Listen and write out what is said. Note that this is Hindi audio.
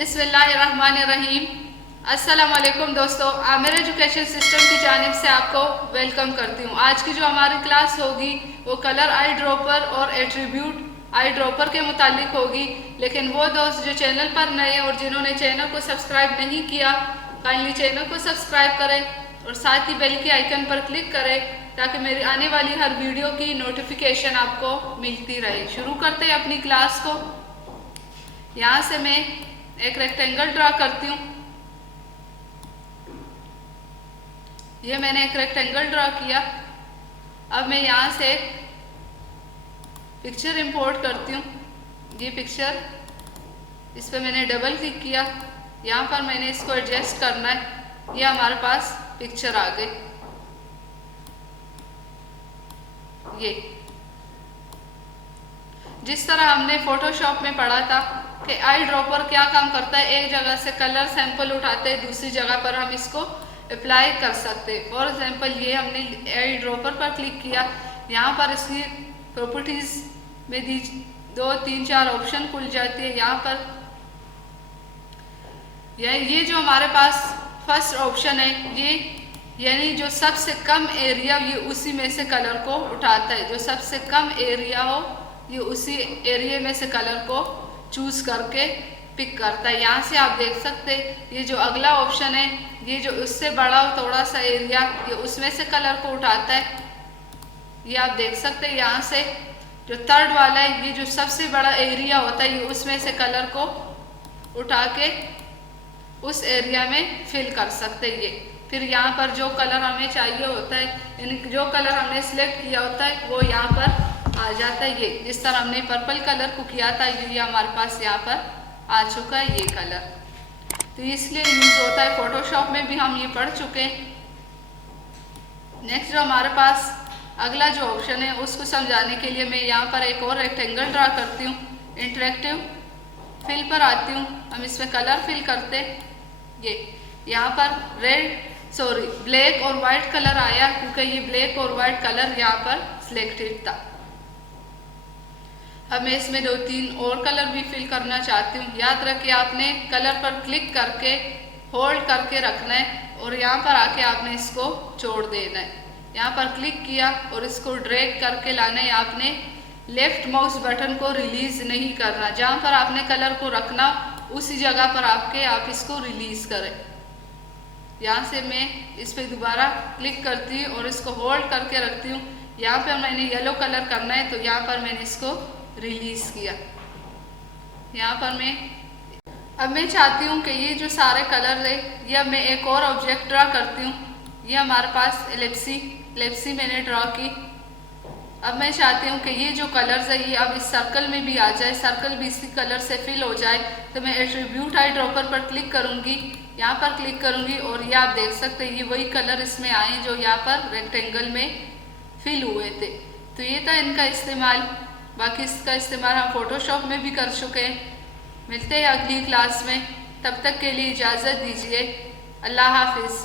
बिस्मिल्लाहिर्रहमानिर्रहीम। अस्सलाम वालेकुम दोस्तों, आमिर एजुकेशन सिस्टम की जानिब से आपको वेलकम करती हूँ। आज की जो हमारी क्लास होगी वो कलर आई ड्रॉपर और एट्रीब्यूट आई ड्रॉपर के मुतालिक होगी। लेकिन वो दोस्त जो चैनल पर नए और जिन्होंने चैनल को सब्सक्राइब नहीं किया, काइंडली चैनल को सब्सक्राइब करें और साथ ही बेल के आइकन पर क्लिक करें ताकि मेरी आने वाली हर वीडियो की नोटिफिकेशन आपको मिलती रहे। शुरू करते हैं अपनी क्लास को। यहाँ से मैं एक रेक्टेंगल ड्रा करती हूँ। ये मैंने एक रेक्टेंगल ड्रा किया। अब मैं यहाँ से एक पिक्चर इंपोर्ट करती हूँ। ये पिक्चर, इस पर मैंने डबल क्लिक किया। यहाँ पर मैंने इसको एडजस्ट करना है। ये हमारे पास पिक्चर आ गई। ये जिस तरह हमने फोटोशॉप में पढ़ा था कि आई ड्रॉपर क्या काम करता है, एक जगह से कलर सैंपल उठाते हैं, दूसरी जगह पर हम इसको अप्लाई कर सकते हैं। फॉर एग्जांपल ये हमने आई ड्रॉपर पर क्लिक किया। यहाँ पर इसकी प्रॉपर्टीज में दी 2, 3, 4 ऑप्शन खुल जाती है। यहाँ पर ये जो हमारे पास फर्स्ट ऑप्शन है, ये यानी जो सबसे कम एरिया, ये उसी में से कलर को उठाता है। जो सबसे कम एरिया हो ये उसी एरिया में से कलर को चूज करके पिक करता है। यहाँ से आप देख सकते हैं ये जो अगला ऑप्शन है, ये जो उससे बड़ा थोड़ा सा एरिया, ये उसमें से कलर को उठाता है। ये आप देख सकते हैं। यहाँ से जो थर्ड वाला है, ये जो सबसे बड़ा एरिया होता है, ये उसमें से कलर को उठा के उस एरिया में फिल कर सकते हैं। ये फिर यहाँ पर जो कलर हमें चाहिए होता है, यानी जो कलर हमने सिलेक्ट किया होता है वो यहाँ पर आ जाता है। ये जिस तरह हमने पर्पल कलर को किया था, ये हमारे पास यहाँ पर आ चुका है ये कलर। तो इसलिए यूज होता है। फोटोशॉप में भी हम ये पढ़ चुके हैं। नेक्स्ट जो हमारे पास अगला जो ऑप्शन है, उसको समझाने के लिए मैं यहाँ पर एक और रेक्टेंगल ड्रा करती हूँ। इंटरेक्टिव फिल पर आती हूँ। हम इसमें कलर फिल करते। ये यहाँ पर ब्लैक और वाइट कलर आया क्योंकि ये ब्लैक और वाइट कलर यहाँ पर सिलेक्टेड था। अब मैं इसमें 2, 3 और कलर भी फिल करना चाहती हूँ। याद रखिए आपने कलर पर क्लिक करके होल्ड करके रखना है और यहाँ पर आके आपने इसको छोड़ देना है। यहाँ पर क्लिक किया और इसको ड्रैग करके लाना है। आपने लेफ्ट माउस बटन को रिलीज नहीं करना। जहाँ पर आपने कलर को रखना उसी जगह पर आप इसको रिलीज करें। यहाँ से मैं इस पर दोबारा क्लिक करती हूँ और इसको होल्ड करके रखती हूँ। यहाँ पर मैंने येलो कलर करना है तो यहाँ पर मैंने इसको रिलीज किया। यहाँ पर अब मैं चाहती हूँ कि ये जो सारे कलर है, ये अब मैं एक और ऑब्जेक्ट ड्रा करती हूँ। ये हमारे पास एलिप्सी मैंने ड्रा की। अब मैं चाहती हूँ कि ये जो कलर्स है ये अब इस सर्कल में भी आ जाए, सर्कल भी इसी कलर से फिल हो जाए। तो मैं एट्रीब्यूट आई ड्रॉपर पर क्लिक करूँगी, यहाँ पर क्लिक करूँगी और ये आप देख सकते हैं ये वही कलर इसमें आए जो यहाँ पर रेक्टेंगल में फिल हुए थे। तो ये था इनका इस्तेमाल। बाकी इसका इस्तेमाल हम फोटोशॉप में भी कर चुके हैं। मिलते हैं अगली क्लास में, तब तक के लिए इजाज़त दीजिए। अल्लाह हाफिज़।